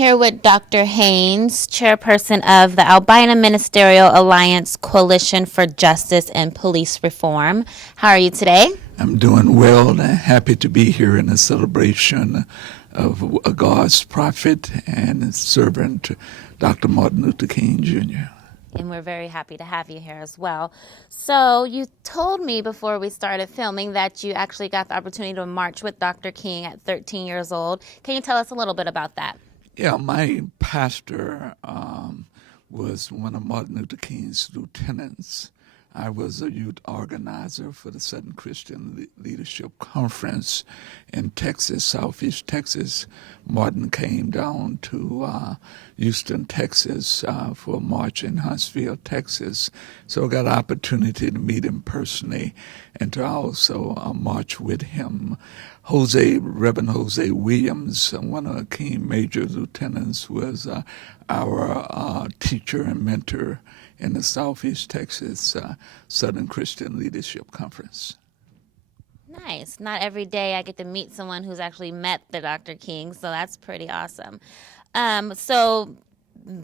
here with Dr. Haynes, chairperson of the Albina Ministerial Alliance Coalition for Justice and Police Reform. How are you today? I'm doing well and happy to be here in a celebration of God's prophet and servant, Dr. Martin Luther King Jr. And we're very happy to have you here as well. So you told me before we started filming that you actually got the opportunity to march with Dr. King at 13 years old. Can you tell us a little bit about that? Yeah, my pastor was one of Martin Luther King's lieutenants. I was a youth organizer for the Southern Christian Leadership Conference in Texas, Southeast Texas. Martin came down to Houston, Texas for a march in Huntsville, Texas. So I got an opportunity to meet him personally and to also march with him. Reverend Jose Williams, one of the King Major Lieutenants, was our teacher and mentor in the Southeast Texas Southern Christian Leadership Conference. Nice. Not every day I get to meet someone who's actually met the Dr. King, so that's pretty awesome. So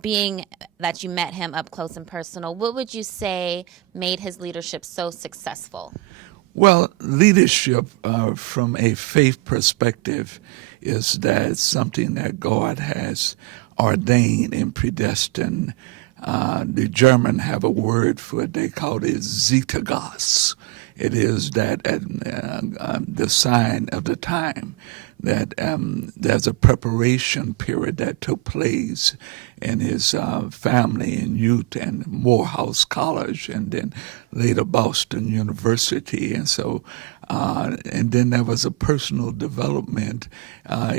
being that you met him up close and personal, what would you say made his leadership so successful? Well, leadership from a faith perspective is that something that God has ordained and predestined. The German have a word for it. They call it Zeitgeist. It is that the sign of the time, that there's a preparation period that took place in his family and youth and Morehouse College and then later Boston University. And so, and then there was a personal development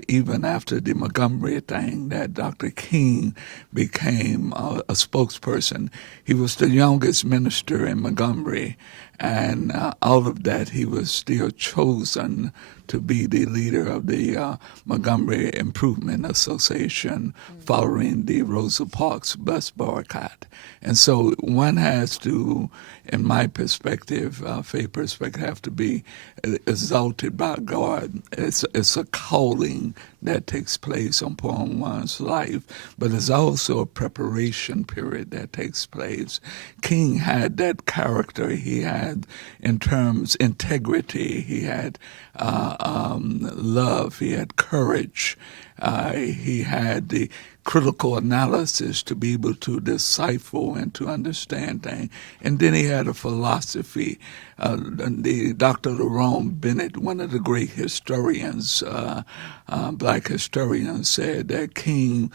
even after the Montgomery thing that Dr. King became a spokesperson. He was the youngest minister in Montgomery, and out of that he was still chosen to be the leader of the Montgomery Improvement Association following the Rosa Parks bus boycott. And so one has to, in my perspective, faith perspective, have to be exalted by God. It's a calling that takes place upon one's life, but it's also a preparation period that takes place. King had that character. He had, in terms, integrity. He had love. He had courage. He had the critical analysis to be able to decipher and to understand things. And then he had a philosophy. The Dr. Lerone Bennett, one of the great historians, black historians, said that King's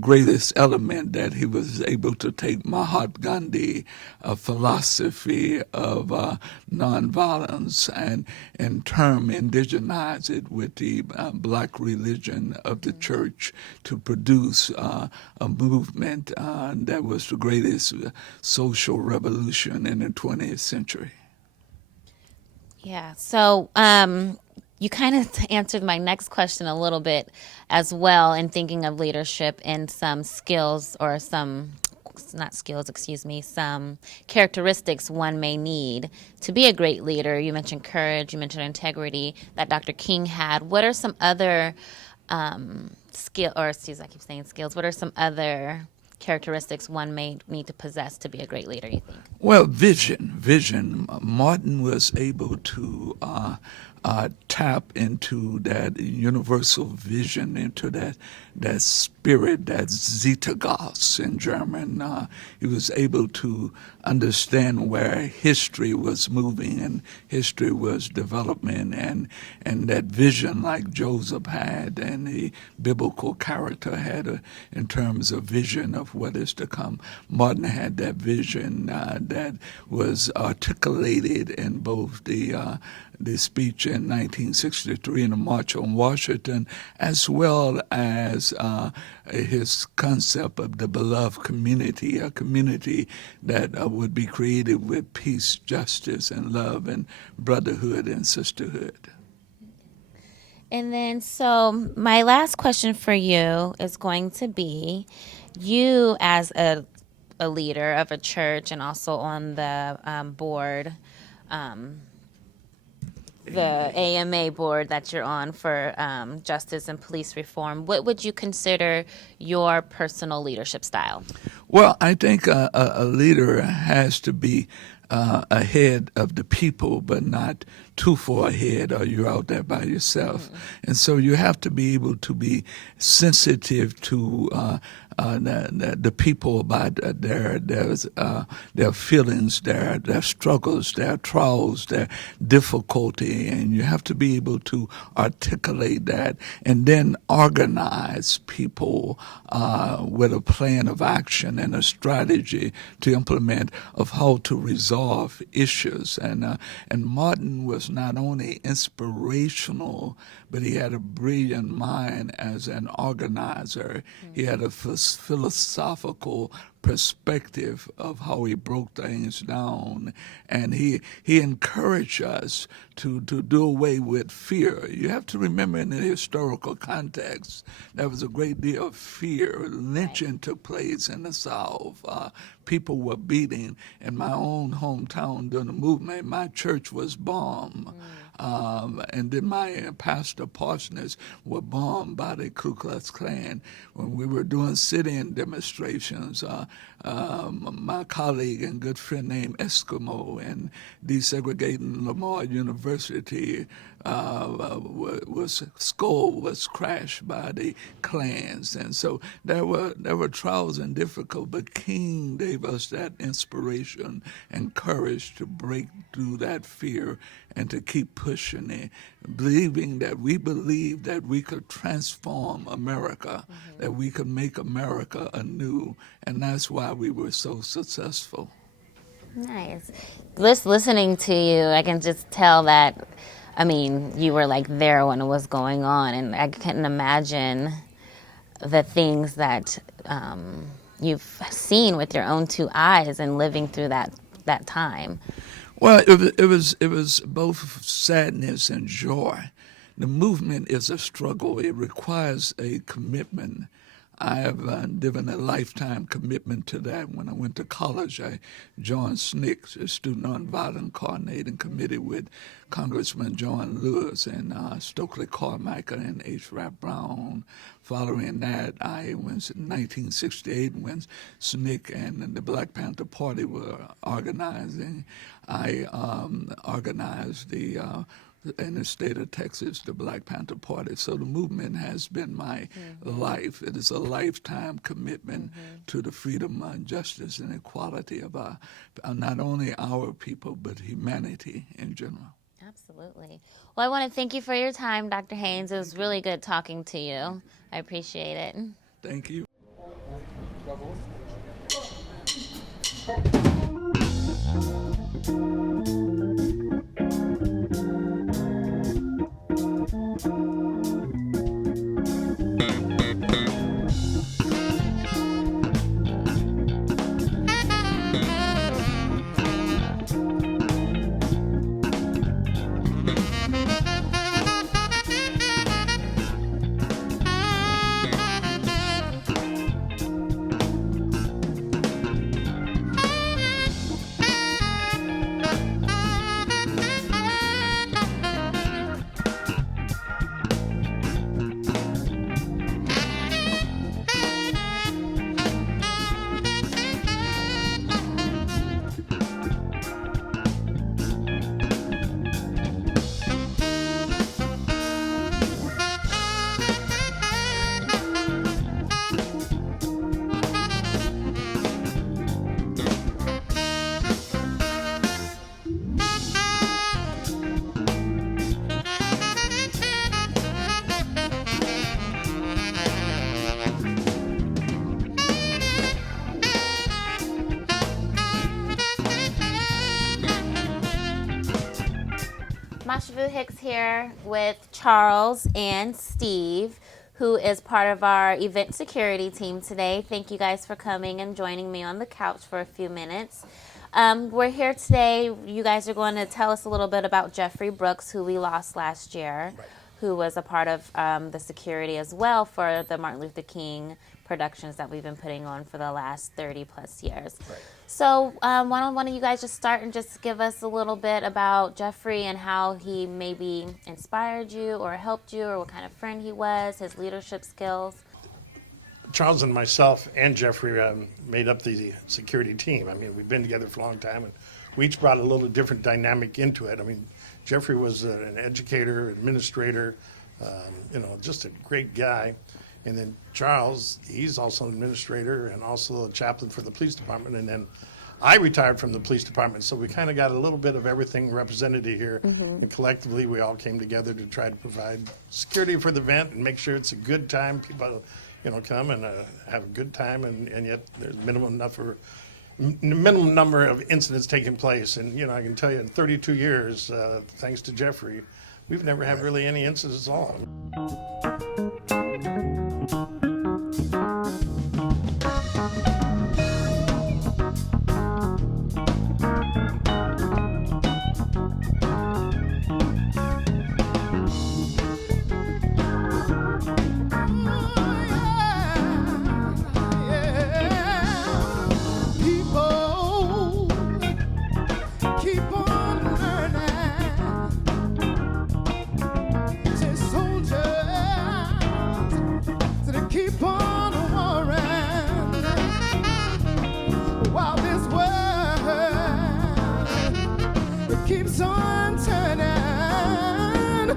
greatest element that he was able to take Mahatma Gandhi, a philosophy of nonviolence, and in term indigenize it with the black religion of the church to produce a movement that was the greatest social revolution in the 20th century. Yeah, so you kind of answered my next question a little bit as well in thinking of leadership and some skills or some characteristics one may need to be a great leader. You mentioned courage, you mentioned integrity that Dr. King had. What are some other what are some other characteristics one may need to possess to be a great leader, you think? Well, vision. Martin was able to tap into that universal vision, into that spirit, that Zeitgeist in German. He was able to understand where history was moving and history was developing, and that vision like Joseph had and the biblical character had in terms of vision of what is to come. Martin had that vision that was articulated in both the speech in 1963 in the March on Washington, as well as his concept of the beloved community, a community that would be created with peace, justice, and love, and brotherhood and sisterhood. And then, so my last question for you is going to be, you as a leader of a church and also on the board the AMA board that you're on for justice and police reform, what would you consider your personal leadership style? Well, I think a leader has to be ahead of the people, but not too far ahead, or you're out there by yourself. And so you have to be able to be sensitive to the people about their feelings, their struggles, their trials, their difficulty, and you have to be able to articulate that and then organize people with a plan of action and a strategy to implement of how to resolve issues. And Martin was not only inspirational, but he had a brilliant mind as an organizer. He had a philosophical perspective of how he broke things down, and he encouraged us to do away with fear. You have to remember, in the historical context, there was a great deal of fear. Lynching took place in the South. People were beating. In my own hometown during the movement, my church was bombed. And then my pastor parsonage were bombed by the Ku Klux Klan. When we were doing sit-in demonstrations, my colleague and good friend named Eskimo and desegregating Lamar University skull was crashed by the Klans. And so there were trials and difficult, but King gave us that inspiration and courage to break through that fear and to keep pushing it, believing that we believed that we could transform America, that we could make America anew, and that's why we were so successful. Nice. Listening to you, I can just tell that, I mean, you were like there when it was going on, and I couldn't imagine the things that you've seen with your own two eyes and living through that time. Well, it was both sadness and joy. The movement is a struggle. It requires a commitment. I have given a lifetime commitment to that. When I went to college, I joined SNCC, the Student Nonviolent Coordinating Committee, with Congressman John Lewis and Stokely Carmichael and H. Rap Brown. Following that, I was in 1968 when SNCC and the Black Panther Party were organizing. I organized in the state of Texas, the Black Panther Party. So the movement has been my life. It is a lifetime commitment to the freedom, justice, and equality of not only our people, but humanity in general. Absolutely. Well, I want to thank you for your time, Dr. Haynes. It was really good talking to you. I appreciate it. Thank you. Mashavu Hicks here with Charles and Steve, who is part of our event security team today. Thank you guys for coming and joining me on the couch for a few minutes. We're here today. You guys are going to tell us a little bit about Jeffrey Brooks, who we lost last year. who was a part of the security as well for the Martin Luther King productions that we've been putting on for the last 30 plus years. Right. So why don't one of you guys just start and just give us a little bit about Jeffrey and how he maybe inspired you or helped you, or what kind of friend he was, his leadership skills. Charles and myself and Jeffrey made up the security team. I mean, we've been together for a long time, and we each brought a little different dynamic into it. I mean, Jeffrey was an educator, administrator, just a great guy. And then Charles, he's also an administrator and also a chaplain for the police department. And then I retired from the police department, so we kind of got a little bit of everything represented here. And collectively, we all came together to try to provide security for the event and make sure it's a good time. People, come and have a good time, and yet there's minimum number of incidents taking place. And, I can tell you in 32 years, thanks to Jeffrey, we've never had really any incidents at all. Keeps on turning, and it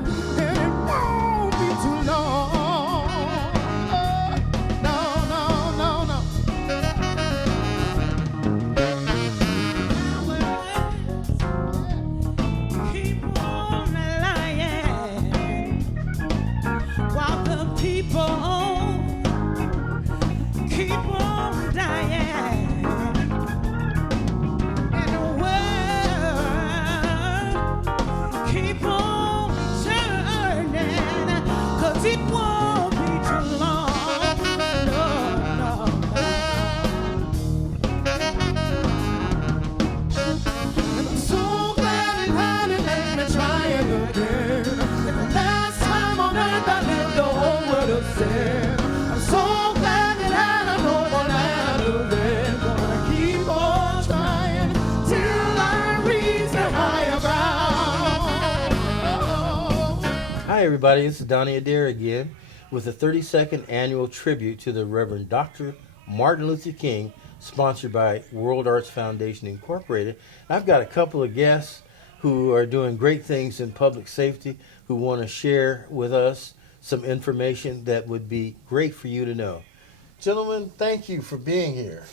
won't be too long. No, no, no, no. Keep on lying while the people keep on dying. Keep on turning, 'cause it won't be too long. No, no, no. And I'm so glad it had it, let me try it again. And the last time on earth I lived, the whole world of sin. I'm so glad it had a no one out of it. Gonna keep on trying till I reach the higher ground. Hi everybody, this is Donnie Adair again with the 32nd annual tribute to the Reverend Dr. Martin Luther King, sponsored by World Arts Foundation Incorporated. I've got a couple of guests who are doing great things in public safety who want to share with us some information that would be great for you to know. Gentlemen, thank you for being here.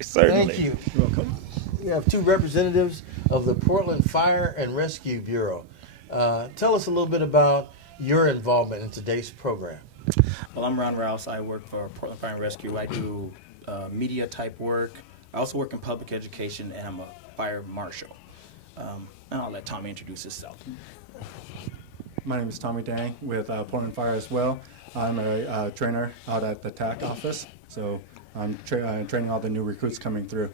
Certainly. Thank you. You're welcome. We have two representatives of the Portland Fire and Rescue Bureau. Tell us a little bit about your involvement in today's program. Well, I'm Ron Rouse. I work for Portland Fire and Rescue. I do media type work. I also work in public education, and I'm a fire marshal. And I'll let Tommy introduce himself. My name is Tommy Dang with Portland Fire as well. I'm a trainer out at the TAC office, so I'm training all the new recruits coming through.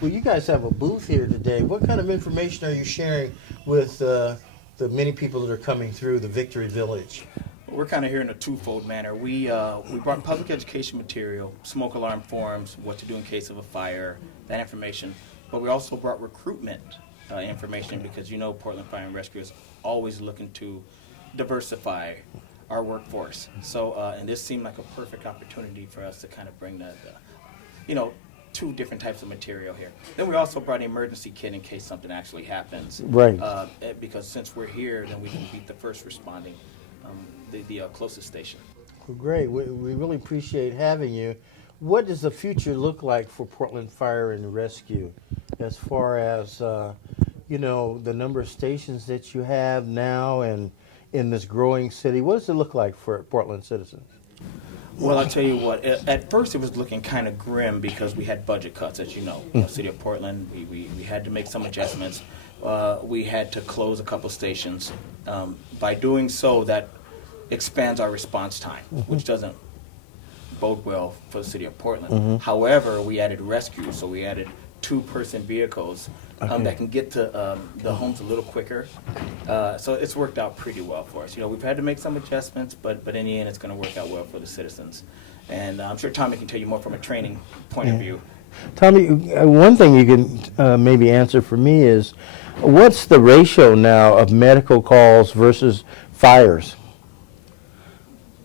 Well, you guys have a booth here today. What kind of information are you sharing with the many people that are coming through the Victory Village? We're kind of here in a twofold manner. We brought public education material, smoke alarm forms, what to do in case of a fire, that information. But we also brought recruitment information because Portland Fire and Rescue is always looking to diversify our workforce. So, and this seemed like a perfect opportunity for us to kind of bring that, two different types of material here. Then we also brought an emergency kit in case something actually happens. Right. Because since we're here, then we can beat the first responding, the closest station. Well, great. We really appreciate having you. What does the future look like for Portland Fire and Rescue as far as, the number of stations that you have now and in this growing city? What does it look like for Portland citizens? Well, I'll tell you what, at first it was looking kind of grim because we had budget cuts, as you know. City of Portland, we had to make some adjustments. We had to close a couple stations. By doing so, that expands our response time, which doesn't bode well for the City of Portland. However, we added rescue, so we added two-person vehicles that can get to the homes a little quicker. So it's worked out pretty well for us. You know, we've had to make some adjustments, but in the end, it's going to work out well for the citizens. And I'm sure Tommy can tell you more from a training point of view. Tommy, one thing you can maybe answer for me is, what's the ratio now of medical calls versus fires?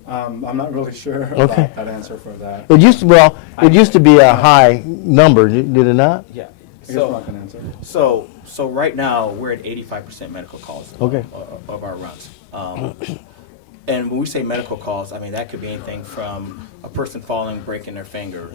I'm not really sure Okay. about that answer for that. It used to be a high number, did it not? Yeah. I guess Rob can answer. So right now, we're at 85% medical calls Okay. of our runs. And when we say medical calls, I mean, that could be anything from a person falling, breaking their finger,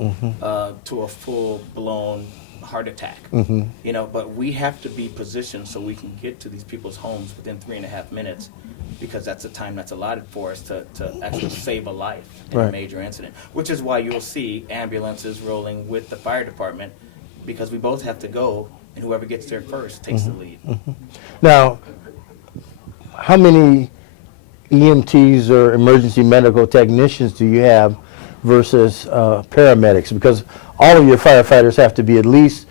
to a full-blown heart attack. You know, but we have to be positioned so we can get to these people's homes within 3.5 minutes, because that's the time that's allotted for us to actually save a life in a Right. major incident, which is why you'll see ambulances rolling with the fire department, because we both have to go, and whoever gets there first takes the lead. Now, how many EMTs or emergency medical technicians do you have versus paramedics? Because all of your firefighters have to be at least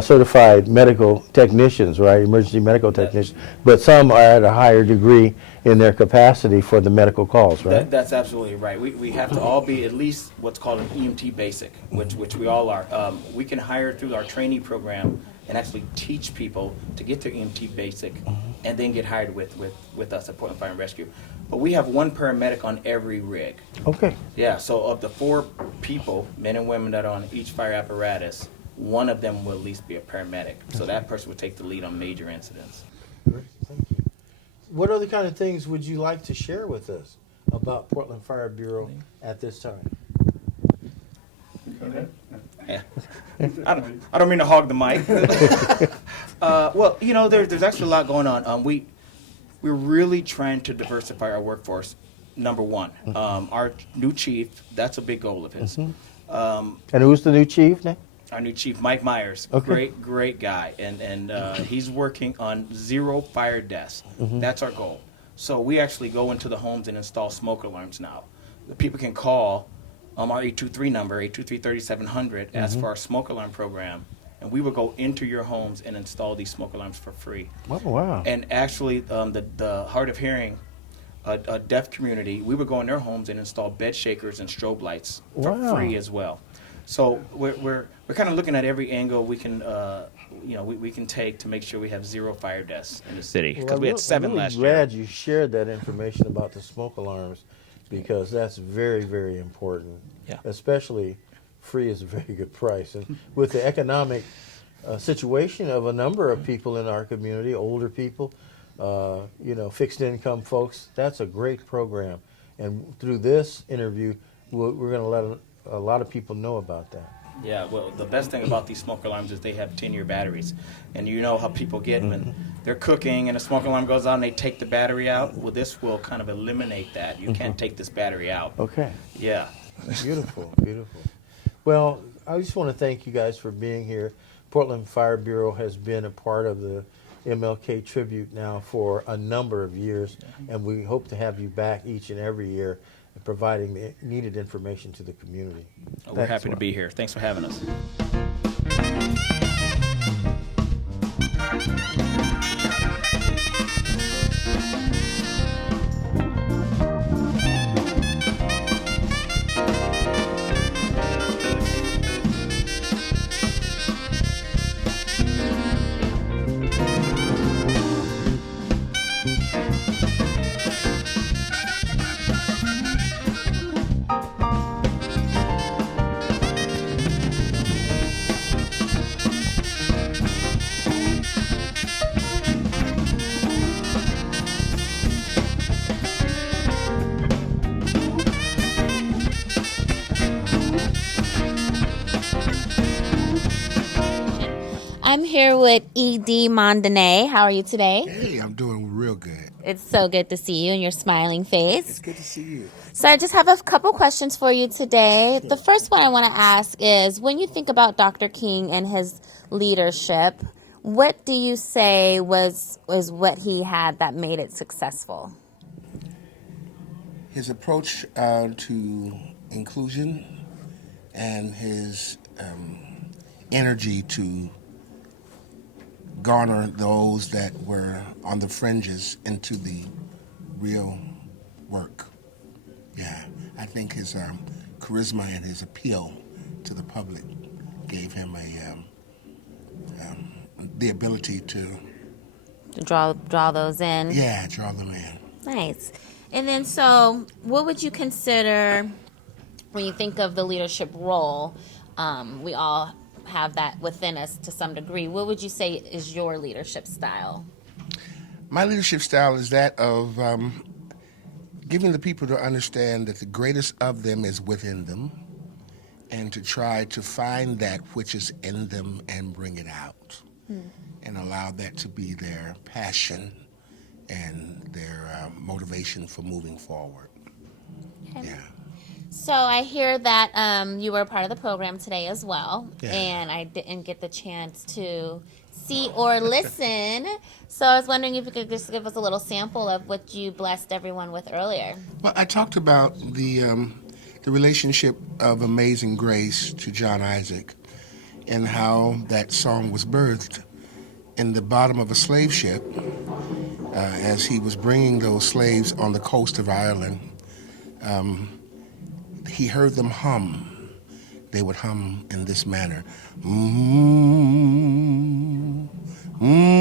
certified medical technicians, right? Emergency medical technicians. But some are at a higher degree in their capacity for the medical calls, right? That's absolutely right. We have to all be at least what's called an EMT basic, which we all are. We can hire through our trainee program and actually teach people to get their EMT basic and then get hired with us at Portland Fire and Rescue. But we have one paramedic on every rig. Okay. Yeah, so of the 4 people, men and women that are on each fire apparatus, one of them will at least be a paramedic. So that person would take the lead on major incidents. Great, thank you. What other kind of things would you like to share with us about Portland Fire Bureau at this time? Yeah. I don't mean to hog the mic. Well, you know, there's actually a lot going on. We're really trying to diversify our workforce, number one. Our new chief, that's a big goal of his. And who's the new chief now? Our new chief, Mike Myers, Okay. great guy. And he's working on 0 fire deaths. That's our goal. So we actually go into the homes and install smoke alarms now. The people can call our 823 number, 823-3700, ask for our smoke alarm program, and we will go into your homes and install these smoke alarms for free. Oh, wow. And actually, the hard of hearing, a deaf community, we would go in their homes and install bed shakers and strobe lights for Wow. free as well. So we're kind of looking at every angle we can we can take to make sure we have 0 fire deaths in the city, because we had 7 last I'm year. glad you shared that information about the smoke alarms, because that's very, very important. Yeah. Especially free is a very good price. And with the economic situation of a number of people in our community, older people, fixed income folks, that's a great program. And through this interview, we're going to let a lot of people know about that. Yeah, well, the best thing about these smoke alarms is they have 10-year batteries. And you know how people get when they're cooking and a smoke alarm goes on and they take the battery out? Well, this will kind of eliminate that. You can't take this battery out. Okay. Yeah. Beautiful, beautiful. Well, I just want to thank you guys for being here. Portland Fire Bureau has been a part of the MLK tribute now for a number of years, and we hope to have you back each and every year, providing the needed information to the community. We're happy to be here. Thanks for having us. I'm here with E.D. Mondonay. How are you today? Hey, I'm doing real good. It's so good to see you and your smiling face. It's good to see you. So I just have a couple questions for you today. The first one I want to ask is, when you think about Dr. King and his leadership, what do you say was what he had that made it successful? His approach to inclusion and his energy to garner those that were on the fringes into the real work. Yeah, I think his charisma and his appeal to the public gave him the ability to Draw those in. draw them in. Nice. And then, so what would you consider when you think of the leadership role? We all have that within us to some degree. What would you say is your leadership style? My leadership style is that of giving the people to understand that the greatest of them is within them, and to try to find that which is in them and bring it out, and allow that to be their passion and their motivation for moving forward. Okay. Yeah. So I hear that you were a part of the program today as well, Yeah. and I didn't get the chance to see or listen. So I was wondering if you could just give us a little sample of what you blessed everyone with earlier. Well, I talked about the relationship of Amazing Grace to John Isaac, and how that song was birthed in the bottom of a slave ship as he was bringing those slaves on the coast of Ireland. He heard them hum. They would hum in this manner. Mm, mm,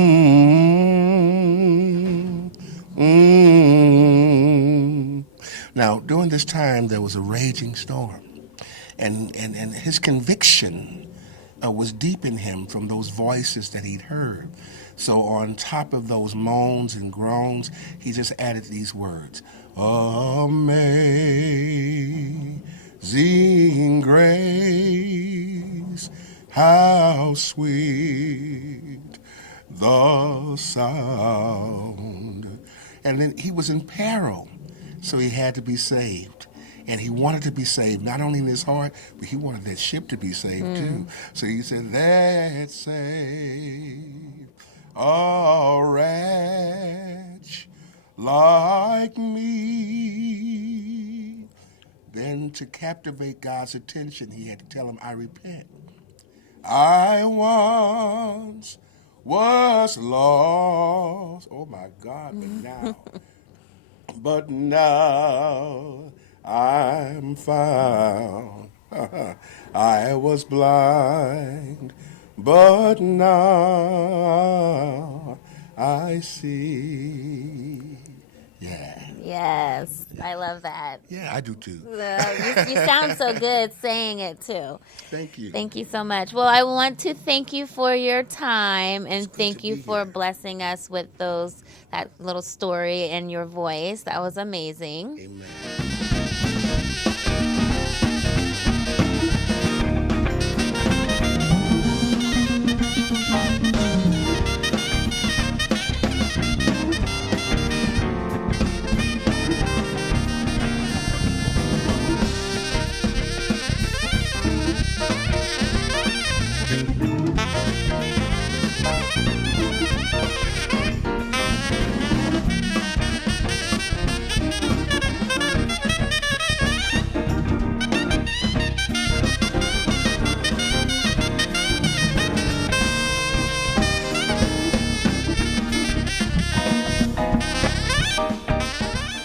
mm. Now, during this time, there was a raging storm, and his conviction was deep in him from those voices that he'd heard. So on top of those moans and groans, he just added these words: Amazing grace, how sweet the sound. And then he was in peril, so he had to be saved. And he wanted to be saved, not only in his heart, but he wanted that ship to be saved too. So he said, let's save a wretch like me. Then to captivate God's attention, he had to tell him, I repent. I once was lost. Oh my God, but now I'm found. I was blind, but now I see. Yeah. Yes, I love that. Yeah, I do too. You sound so good saying it too. Thank you. Thank you so much. Well, I want to thank you for your time, and It's good thank to you be for here. blessing us with that little story and your voice. That was amazing. Amen.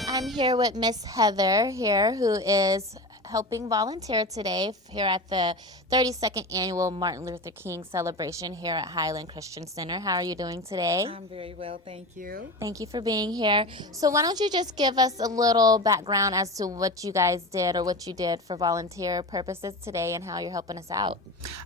I'm here with Miss Heather here, who is helping volunteer today here at the 32nd Annual Martin Luther King celebration here at Highland Christian Center. How are you doing today? I'm very well, thank you. Thank you for being here. So why don't you just give us a little background as to what you guys did or what you did for volunteer purposes today and how you're helping us out.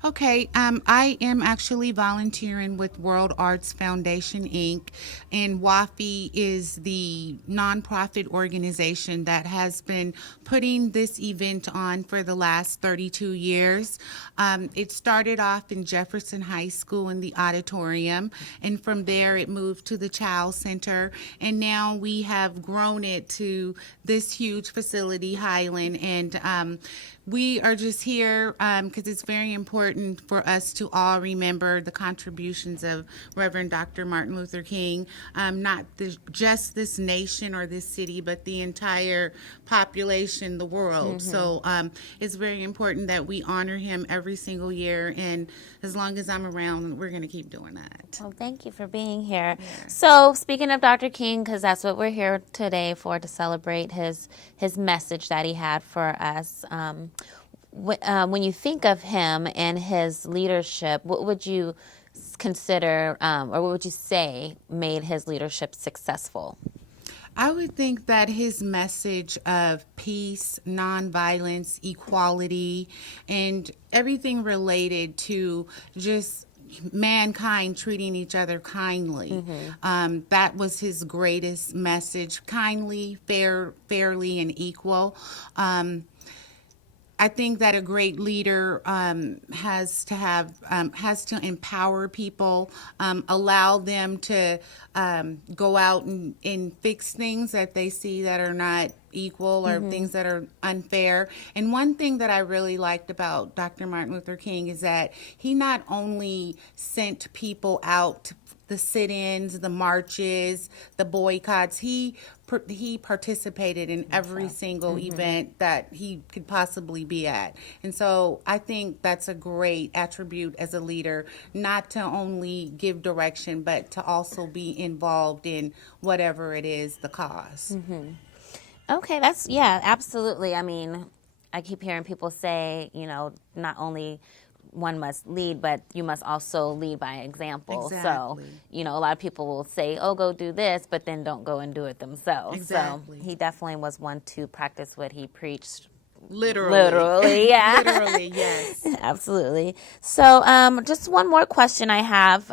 Okay, I am actually volunteering with World Arts Foundation, Inc., and WAFI is the nonprofit organization that has been putting this event on for the last 32 years. It started off in Jefferson High School in the auditorium, and from there it moved to the Child Center, and now we have grown it to this huge facility, Highland, and We are just here because it's very important for us to all remember the contributions of Reverend Dr. Martin Luther King, not just this nation or this city, but the entire population, the world. So it's very important that we honor him every single year. And as long as I'm around, we're going to keep doing that. Well, thank you for being here. So, speaking of Dr. King, because that's what we're here today for, to celebrate his message that he had for us. When you think of him and his leadership, what would you consider, or what would you say made his leadership successful? I would think that his message of peace, nonviolence, equality, and everything related to just mankind treating each other kindly. That was his greatest message: kindly, fairly, and equal. I think that a great leader has to empower people, allow them to go out and fix things that they see that are not equal or things that are unfair. And one thing that I really liked about Dr. Martin Luther King is that he not only sent people out, the sit-ins, the marches, the boycotts. He participated in every single event that he could possibly be at. And so I think that's a great attribute as a leader, not to only give direction, but to also be involved in whatever it is, the cause. Okay, absolutely. I mean, I keep hearing people say, not only one must lead, but you must also lead by example. Exactly. So, a lot of people will say, oh, go do this, but then don't go and do it themselves. Exactly. So he definitely was one to practice what he preached. Literally, yeah. Literally, yes. Absolutely. So just one more question I have.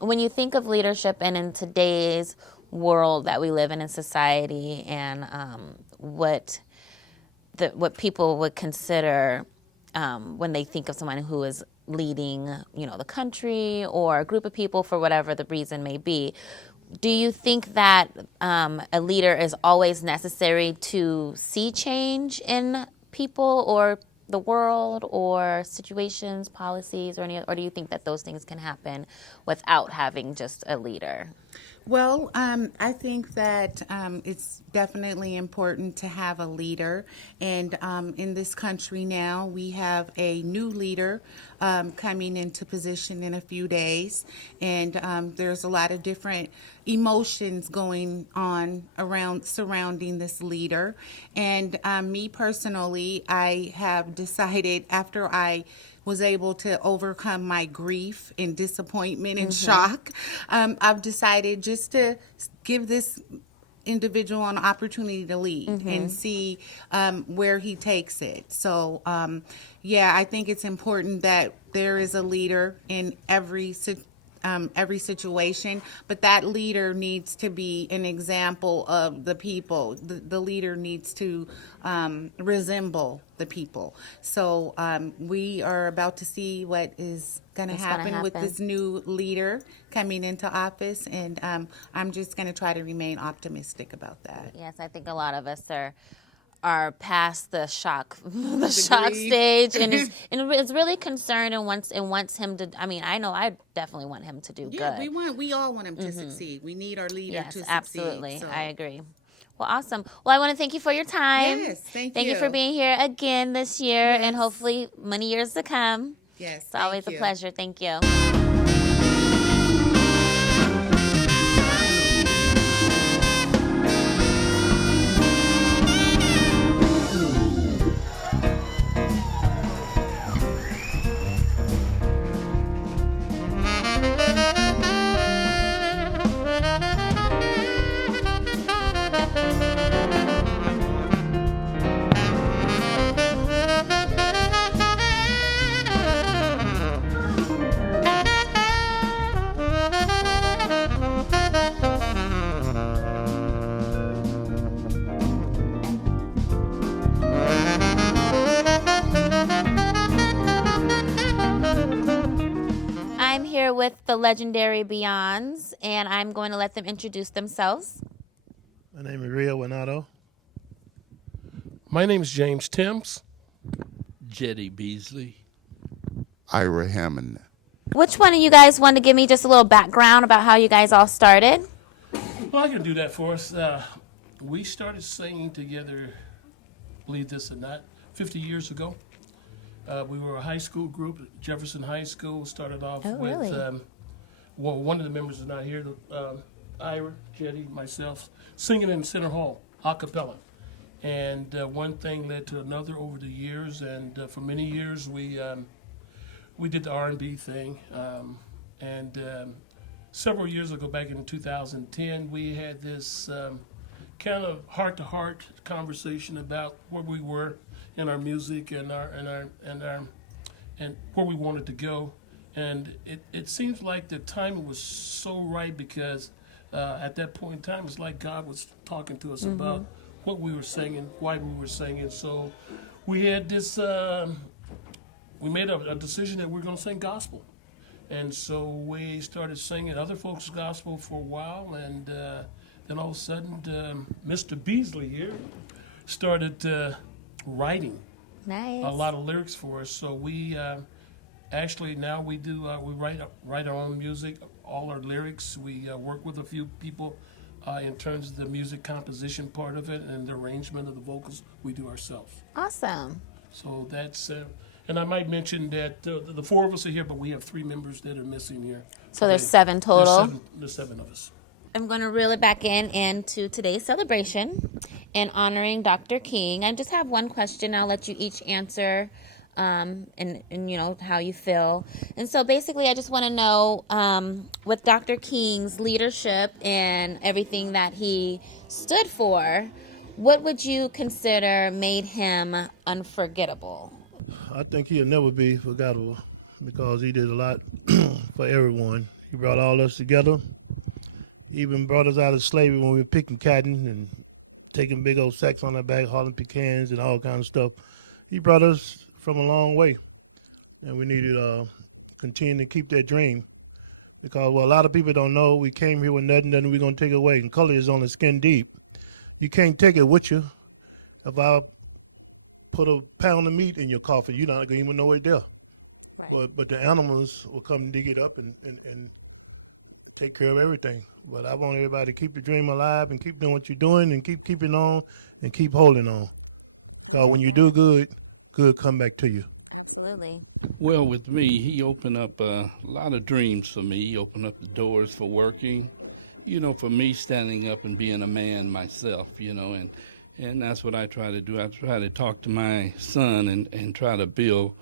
When you think of leadership and in today's world that we live in society, and what people would consider when they think of someone who is leading, the country or a group of people for whatever the reason may be, do you think that a leader is always necessary to see change in people or the world or situations, policies, or do you think that those things can happen without having just a leader? Well, I think that it's definitely important to have a leader. And in this country now, we have a new leader coming into position in a few days. And there's a lot of different emotions going on surrounding this leader. And me personally, I have decided, after I was able to overcome my grief and disappointment and shock, I've decided just to give this individual an opportunity to lead and see where he takes it. So, I think it's important that there is a leader in every situation, but that leader needs to be an example of the people. The leader needs to resemble the people. So we are about to see what is going to happen with this new leader coming into office, and I'm just going to try to remain optimistic about that. Yes, I think a lot of us are past the shock stage, and is really concerned and wants him to. I mean, I know I definitely want him to do good. We all want him to succeed. We need our leader to succeed. Absolutely. So. I agree. Well, awesome. Well, I want to thank you for your time. Yes, thank you. Thank you for being here again this year, and hopefully many years to come. Yes, it's always a pleasure. Thank you. I'm here with the legendary Beyonds, and I'm going to let them introduce themselves. My name is Rio Renato. My name is James Timms. Jetty Beasley. Ira Hammond. Which one of you guys want to give me just a little background about how you guys all started? Well, I can do that for us. We started singing together, believe this or not, 50 years ago. We were a high school group, Jefferson High School. Started off Oh, with, really? well, one of the members is not here, Ira, Jetty, myself, singing in Center Hall, a cappella. And one thing led to another over the years, and for many years we did the R&B thing. Several years ago, back in 2010, we had this kind of heart-to-heart conversation about where we were in our music and where we wanted to go. And it seems like the timing was so right because at that point in time, it's like God was talking to us about what we were singing, why we were singing. So we had this, we made a decision that we're going to sing gospel. And so we started singing other folks' gospel for a while, and then all of a sudden, Mr. Beasley here started writing Nice. a lot of lyrics for us. So we actually now we do we write our own music, all our lyrics. We work with a few people in terms of the music composition part of it and the arrangement of the vocals. We do ourselves. Awesome. So that's. And I might mention that the four of us are here, but we have 3 members that are missing here. So there's today. 7 total. There's seven of us. I'm going to reel it back into today's celebration and honoring Dr. King. I just have one question. I'll let you each answer and you know how you feel. And so basically I just want to know with Dr. King's leadership and everything that he stood for, what would you consider made him unforgettable? I think he'll never be forgettable because he did a lot for everyone. He brought all us together. He even brought us out of slavery when we were picking cotton and taking big old sacks on our back, hauling pecans and all kinds of stuff. He brought us from a long way, and we need to continue to keep that dream because what a lot of people don't know, we came here with nothing we're going to take away, and color is only skin deep. You can't take it with you. If I put a pound of meat in your coffin, you're not going to even know it's there. Right. But the animals will come dig it up and take care of everything. But I want everybody to keep the dream alive and keep doing what you're doing and keep keeping on and keep holding on. When you do good, good come back to you. Absolutely. Well, with me, he opened up a lot of dreams for me. He opened up the doors for working, you know, for me standing up and being a man myself, you know, and that's what I try to do. I try to talk to my son and try to build,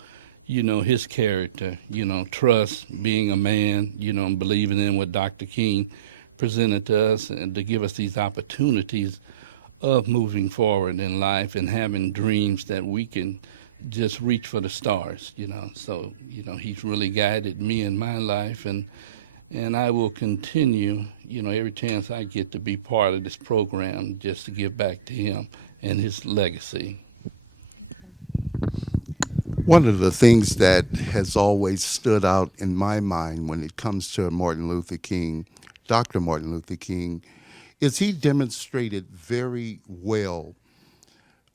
you know, his character, you know, trust, being a man, you know, and believing in what Dr. King presented to us and to give us these opportunities of moving forward in life and having dreams that we can just reach for the stars, you know. So, you know, he's really guided me in my life, and I will continue, you know, every chance I get to be part of this program just to give back to him and his legacy. One of the things that has always stood out in my mind when it comes to Martin Luther King, Dr. Martin Luther King, is he demonstrated very well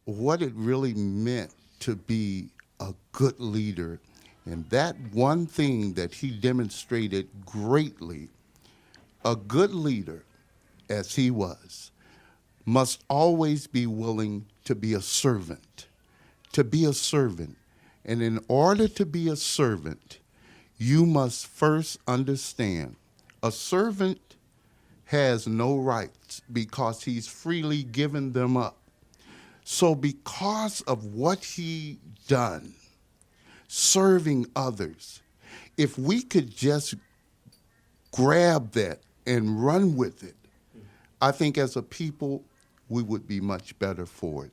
what it really meant to be a good leader. And that one thing that he demonstrated greatly, a good leader, as he was, must always be willing to be a servant, to be a servant. And in order to be a servant, you must first understand a servant has no rights because he's freely given them up. So because of what he done, serving others, if we could just grab that and run with it, I think as a people, we would be much better for it.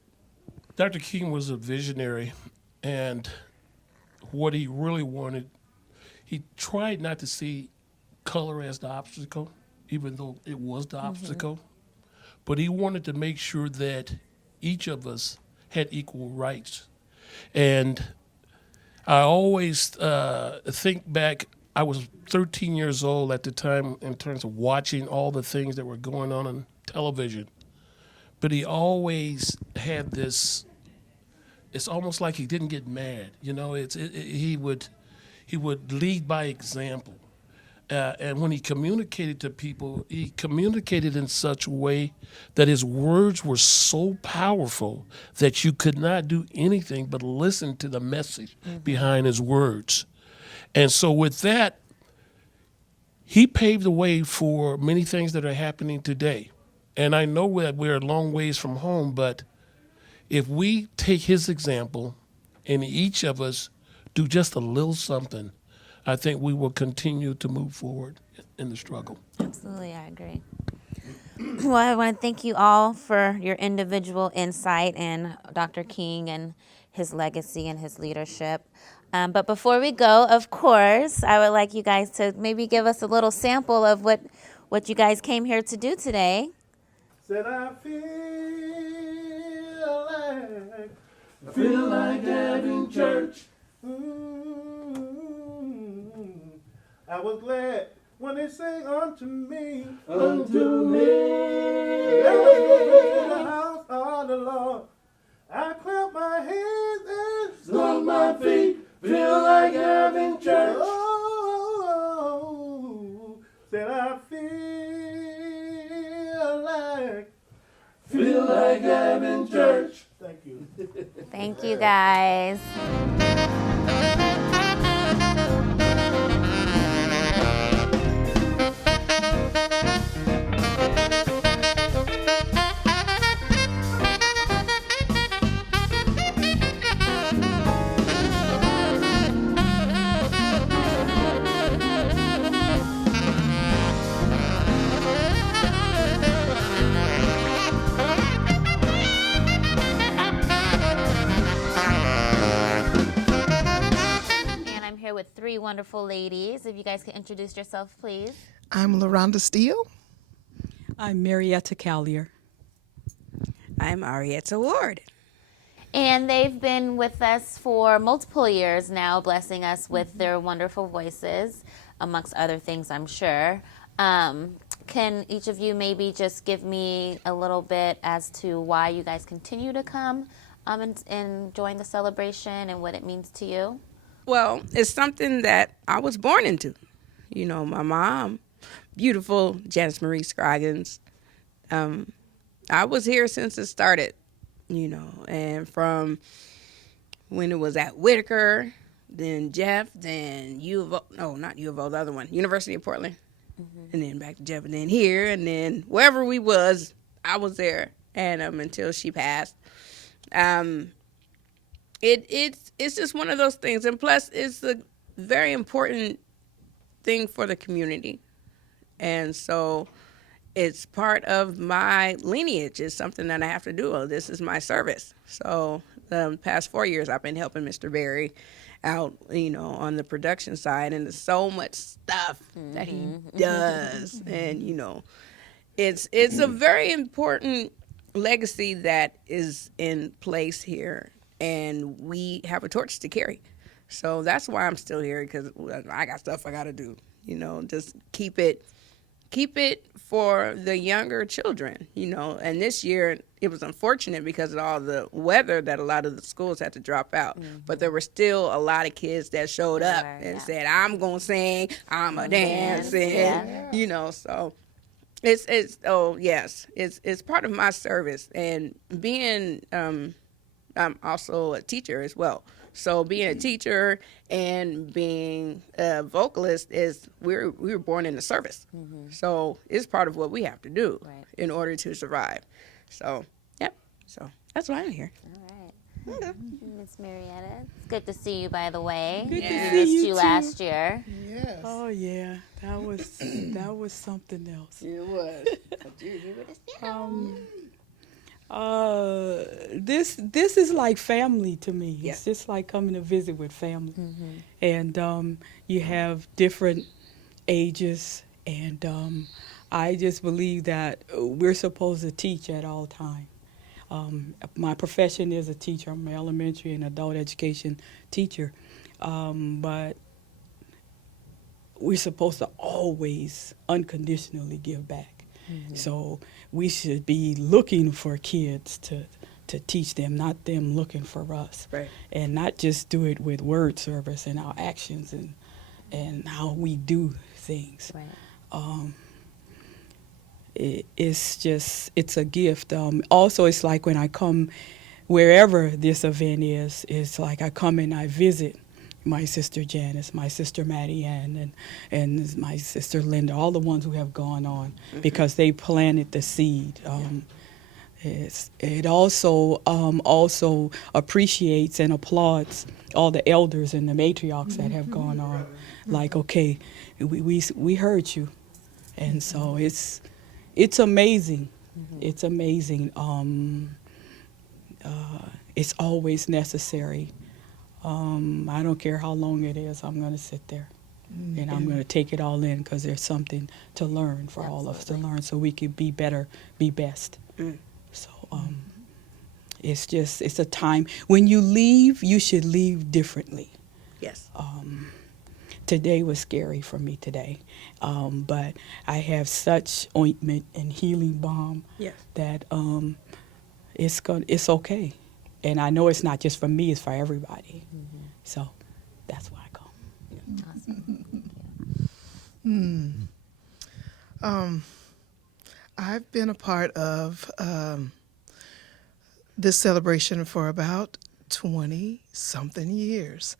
Dr. King was a visionary, and what he really wanted, he tried not to see color as the obstacle, even though it was the obstacle, but he wanted to make sure that each of us had equal rights. And I always think back, I was 13 years old at the time in terms of watching all the things that were going on television. But he always had this it's almost like he didn't get mad. You know, he would lead by example. And when he communicated to people, he communicated in such a way that his words were so powerful that you could not do anything but listen to the message behind his words. And so with that, he paved the way for many things that are happening today. And I know that we're a long ways from home, but if we take his example and each of us do just a little something, I think we will continue to move forward in the struggle. Absolutely, I agree. Well, I want to thank you all for your individual insight and Dr. King and his legacy and his leadership. But before we go, of course, I would like you guys to maybe give us a little sample of what you guys came here to do today. Said I feel like having church. I was glad when they sang unto me, unto me. Let us go to the house of the Lord. I clap my hands and stomp my feet. Feel like having church. Oh, said I feel like having church. Thank you. Thank you, guys. With three wonderful ladies. If you guys can introduce yourself, please. I'm LaRonda Steele. I'm Marietta Callier. I'm Arietta Ward. And they've been with us for multiple years now, blessing us with their wonderful voices, amongst other things, I'm sure. Can each of you maybe just give me a little bit as to why you guys continue to come and join the celebration and what it means to you? Well, it's something that I was born into. You know, my mom, beautiful Janice Marie Scroggins. I was here since it started, you know, and from when it was at Whitaker, then Jeff, then U of O, no, not U of O, the other one, University of Portland, and then back to Jeff, and then here, and then wherever we was, I was there, and until she passed. It's just one of those things, and plus it's a very important thing for the community, and so it's part of my lineage. It's something that I have to do. This is my service. So the past 4 years I've been helping Mr. Berry out, you know, on the production side, and there's so much stuff that he does, and you know, it's a very important legacy that is in place here. And we have a torch to carry. So that's why I'm still here, because I got stuff I got to do, you know, just keep it for the younger children, you know. And this year it was unfortunate because of all the weather that a lot of the schools had to drop out. But there were still a lot of kids that showed up and said, I'm going to sing, I'm a dancing, you know, so it's part of my service. And being, I'm also a teacher as well. So being a teacher and being a vocalist we were born in the service. So it's part of what we have to do in order to survive. So, yep. So that's why I'm here. All right. Miss Marietta, it's good to see you, by the way. Good to see you too. Last year. Yes. Oh yeah, that was something else. It was. This is like family to me. Yeah. It's just like coming to visit with family, and you have different ages, and I just believe that we're supposed to teach at all times. My profession is a teacher. I'm an elementary and adult education teacher, but we're supposed to always unconditionally give back. So we should be looking for kids to teach them, not them looking for us. Right. And not just do it with word service and our actions and how we do things. Right. It's a gift. Also, it's like when I come, wherever this event is, it's like I come and I visit my sister Janice, my sister Maddie Ann, and my sister Linda, all the ones who have gone on, because they planted the seed. It also appreciates and applauds all the elders and the matriarchs that have gone on. Like, okay, we heard you, and so it's amazing. It's amazing. It's always necessary. I don't care how long it is. I'm going to sit there, and I'm going to take it all in, because there's something to learn for all of us to learn, so we can be better, be best. So it's a time when you leave, you should leave differently. Yes. Today was scary for me today, but I have such ointment and healing balm Yes. that it's okay, and I know it's not just for me; it's for everybody. So that's why I go. I've been a part of this celebration for about 20-something years.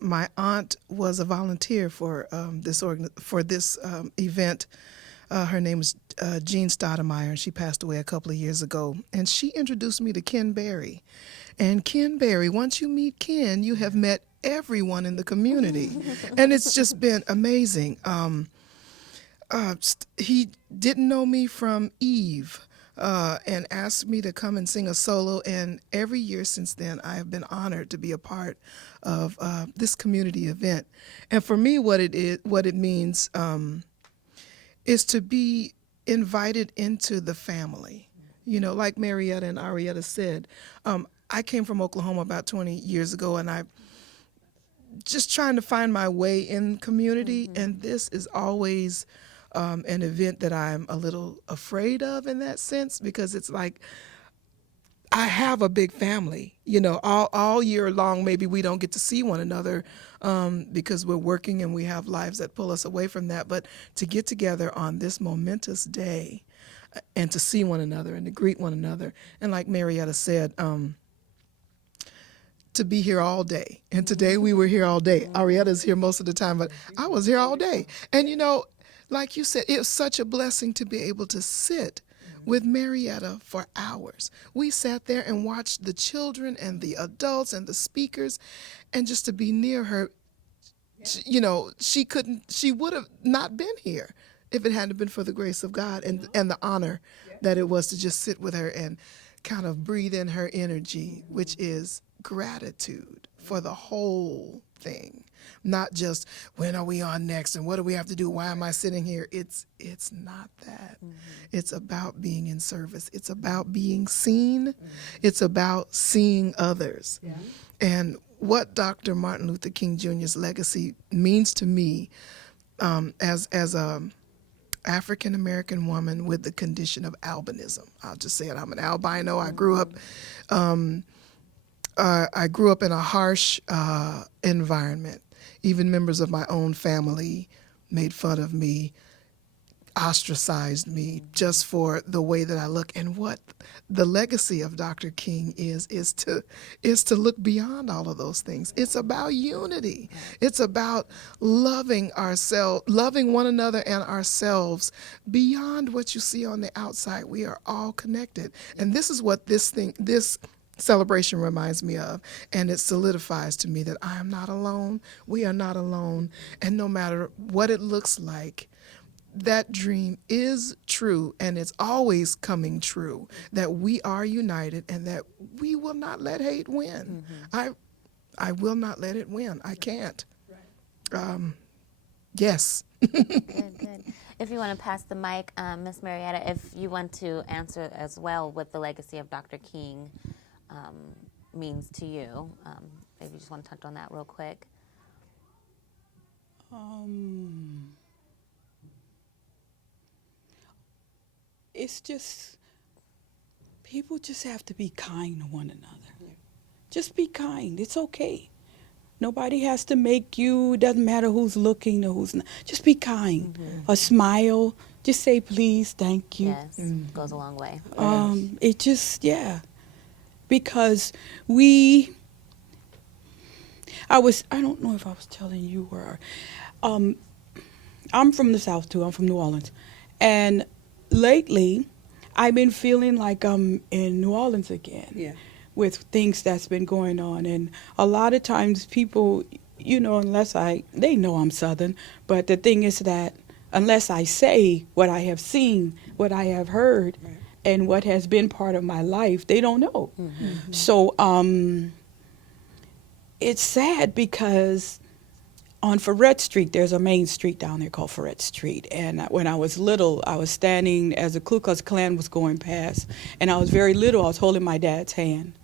My aunt was a volunteer for this event. Her name was Jean Stoudemire, and she passed away a couple of years ago. And she introduced me to Ken Berry. And Ken Berry, once you meet Ken, you have met everyone in the community. And it's just been amazing. He didn't know me from Eve and asked me to come and sing a solo. And every year since then, I have been honored to be a part of this community event. And for me, what it means is to be invited into the family. You know, like Marietta and Arietta said, I came from Oklahoma about 20 years ago, and I just trying to find my way in community, and this is always an event that I'm a little afraid of in that sense, because it's like I have a big family. You know, all year long, maybe we don't get to see one another because we're working and we have lives that pull us away from that. But to get together on this momentous day and to see one another and to greet one another, and like Marietta said, to be here all day. And today we were here all day. Arietta's here most of the time, but I was here all day. And you know, like you said, it was such a blessing to be able to sit with Marietta for hours. We sat there and watched the children and the adults and the speakers, and just to be near her, you know, she would have not been here if it hadn't been for the grace of God and the honor that it was to just sit with her and kind of breathe in her energy, which is gratitude for the whole thing. Not just when are we on next and what do we have to do? Why am I sitting here? It's not that. It's about being in service. It's about being seen. It's about seeing others. And what Dr. Martin Luther King Jr.'s legacy means to me as a African American woman with the condition of albinism. I'll just say it. I'm an albino. I grew up in a harsh environment. Even members of my own family made fun of me, ostracized me just for the way that I look. And what the legacy of Dr. King is to look beyond all of those things. It's about unity. It's about loving one another and ourselves beyond what you see on the outside. We are all connected. And this is what this celebration reminds me of, and it solidifies to me that I am not alone. We are not alone. And no matter what it looks like, that dream is true, and it's always coming true, that we are united and that we will not let hate win. I will not let it win. I can't. Yes. Good. If you want to pass the mic, Miss Marietta, if you want to answer as well what the legacy of Dr. King means to you. If you just want to touch on that real quick. It's just people just have to be kind to one another. Just be kind. It's okay. Nobody has to make you. It doesn't matter who's looking or who's not. Just be kind. A smile. Just say please, thank you. Yes, goes a long way. It just, yeah. Because I don't know if I was telling you or, I'm from the South too. I'm from New Orleans. And lately, I've been feeling like I'm in New Orleans again. Yeah. With things that's been going on. And a lot of times people, you know, they know I'm Southern, but the thing is that unless I say what I have seen, what I have heard, and what has been part of my life, they don't know. So it's sad because on Ferret Street, there's a main street down there called Ferret Street. And when I was little, I was standing as the Ku Klux Klan was going past. And I was very little. I was holding my dad's hand.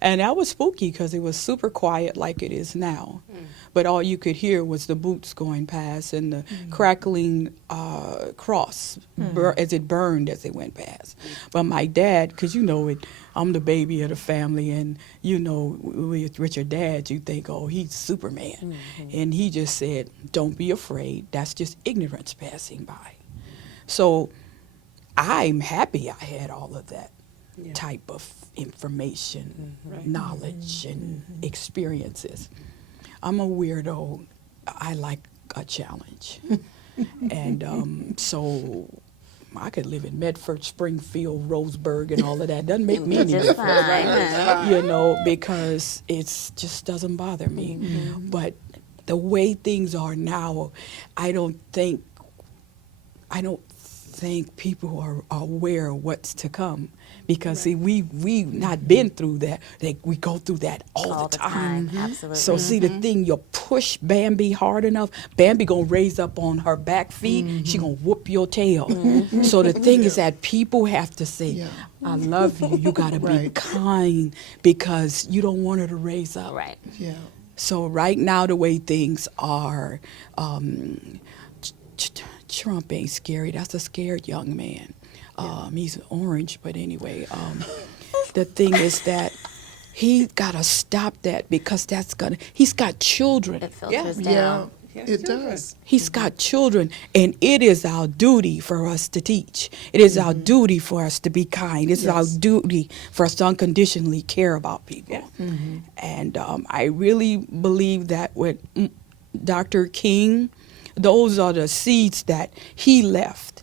And that was spooky because it was super quiet like it is now. But all you could hear was the boots going past and the crackling cross as it burned as it went past. But my dad, because you know it, I'm the baby of the family, and you know with your dad you think, oh, he's Superman. And he just said, don't be afraid. That's just ignorance passing by. So I'm happy I had all of that type of information, knowledge, and experiences. I'm a weirdo. I like a challenge. And so I could live in Medford, Springfield, Roseburg, and all of that. Doesn't make me any Just difference, fine. you know, because it just doesn't bother me. But the way things are now, I don't think people are aware of what's to come. Because see, we've not been through that. We go through that all the time. Absolutely. So see, the thing, you push Bambi hard enough, Bambi gonna raise up on her back feet. She gonna whoop your tail. So the thing is that people have to say, I love you. You gotta be kind because you don't want her to raise up. Right. Yeah. So right now, the way things are, Trump ain't scary. That's a scared young man. He's orange, but anyway, the thing is that he gotta stop that because he's got children. It filters down. It does. He's got children, and it is our duty for us to teach. It is our duty for us to be kind. It's our duty for us to unconditionally care about people. And I really believe that with Dr. King, those are the seeds that he left.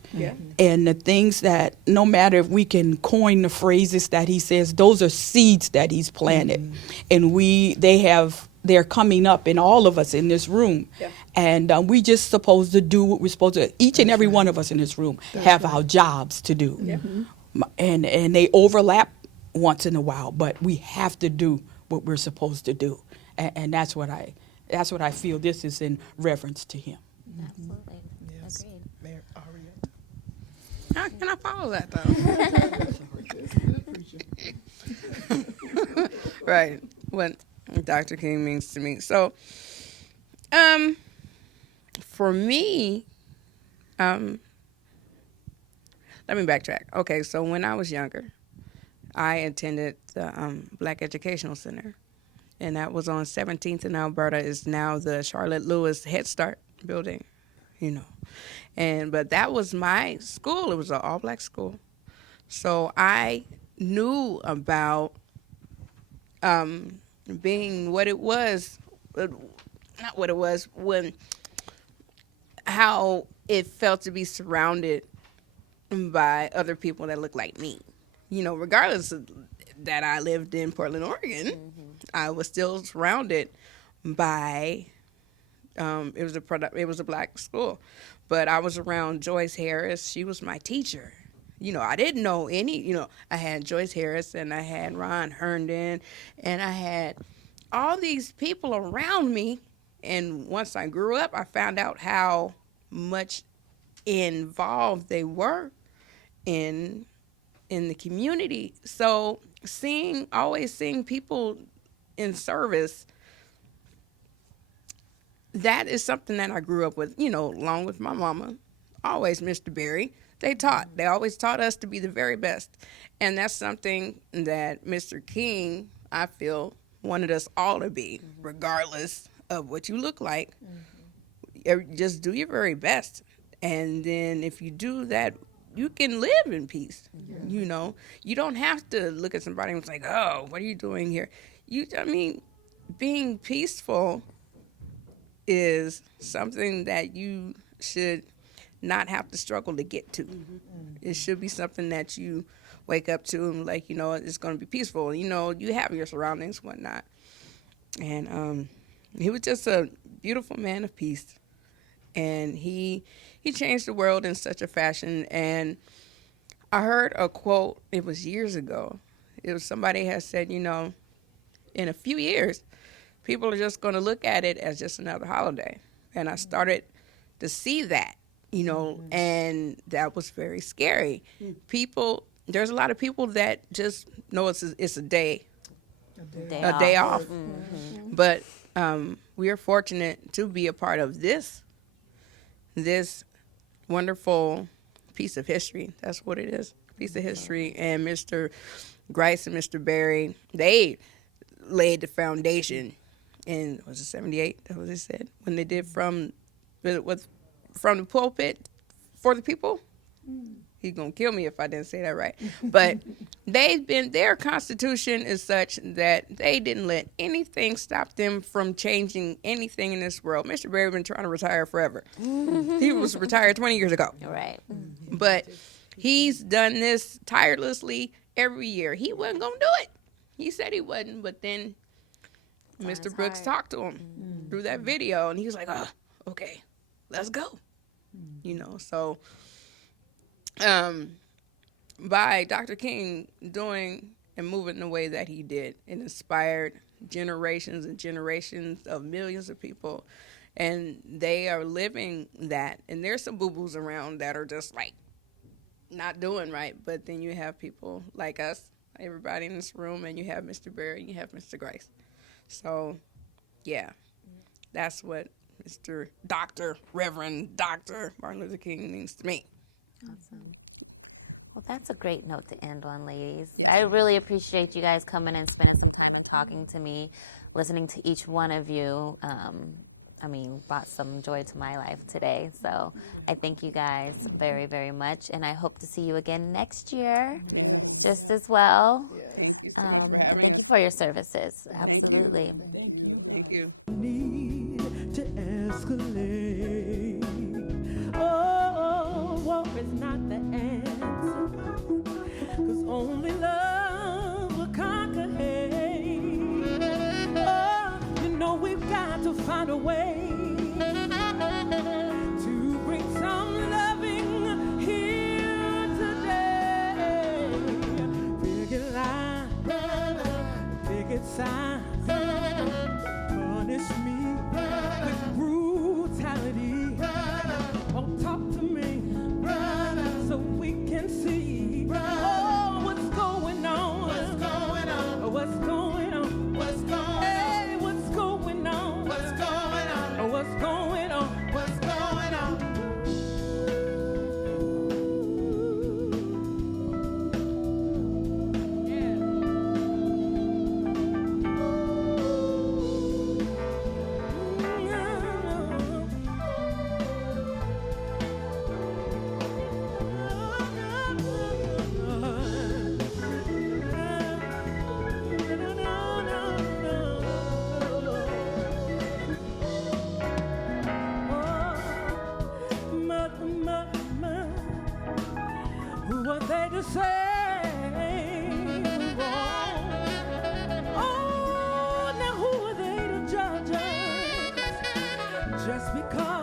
And the things that, no matter if we can coin the phrases that he says, those are seeds that he's planted. And they're coming up in all of us in this room. And we just supposed to do what we're supposed to. Each and every one of us in this room have our jobs to do. And they overlap once in a while, but we have to do what we're supposed to do. And that's what I feel this is in reverence to him. Absolutely. Agreed. Mayor Arietta. How can I follow that though? Right. What Dr. King means to me. So, for me, let me backtrack. Okay, so when I was younger, I attended the Black Educational Center, and that was on 17th in Alberta. Is now the Charlotte Lewis Head Start building, you know. But that was my school. It was an all-black school. So I knew about being what it was, not what it was, how it felt to be surrounded by other people that looked like me. You know, regardless of that I lived in Portland, Oregon, I was still surrounded by, it was a black school. But I was around Joyce Harris. She was my teacher. You know, I didn't know I had Joyce Harris and I had Ron Herndon and I had all these people around me. And once I grew up, I found out how much involved they were in the community. So always seeing people in service, that is something that I grew up with, you know, along with my mama. Always Mr. Berry. They always taught us to be the very best. And that's something that Mr. King, I feel, wanted us all to be, regardless of what you look like. Just do your very best. And then if you do that, you can live in peace. You know, you don't have to look at somebody and it's like, oh, what are you doing here? Being peaceful is something that you should not have to struggle to get to. It should be something that you wake up to and like, you know, it's going to be peaceful. You know, you have your surroundings, whatnot. And he was just a beautiful man of peace. And he changed the world in such a fashion. And I heard a quote, it was years ago. It was somebody had said, you know, in a few years, people are just going to look at it as just another holiday. And I started to see that, you know, and that was very scary. There's a lot of people that just know it's a day off. But we are fortunate to be a part of this wonderful piece of history. That's what it is, piece of history. And Mr. Grice and Mr. Berry, they laid the foundation in, was it 78? That was what they said? When they did from the pulpit for the people? He's going to kill me if I didn't say that right. But their constitution is such that they didn't let anything stop them from changing anything in this world. Mr. Berry been trying to retire forever. He was retired 20 years ago. Right. But he's done this tirelessly every year. He wasn't going to do it. He said he wasn't, but then Mr. Brooks talked to him through that video, and he was like, oh, okay, let's go. You know, so by Dr. King doing and moving the way that he did, it inspired generations and generations of millions of people, and they are living that. And there's some boo-boos around that are just like not doing right, but then you have people like us, everybody in this room, and you have Mr. Berry, and you have Mr. Grice. So, yeah, that's what Reverend Dr. Martin Luther King means to me. Awesome. Well, that's a great note to end on, ladies. Yeah. I really appreciate you guys coming and spending some time and talking to me, listening to each one of you. Brought some joy to my life today. So I thank you guys very, very much. And I hope to see you again next year just as well. Yeah. Thank you so much for having Thank you for your services. Absolutely. Thank you. Need to escalate. Oh, war is not the answer, 'cause only love will conquer hate. Oh, you know we've got to find a way to bring some loving here today. Picket line, picket sign, punish me with brutality. Oh, talk to me so we can see. Oh, what's going on? What's going on? What's going on? What's going on? Hey, what's going on? What's going on? What's going on? What's going on? Who are they to say we're wrong? Oh, now who are they to judge us? Just because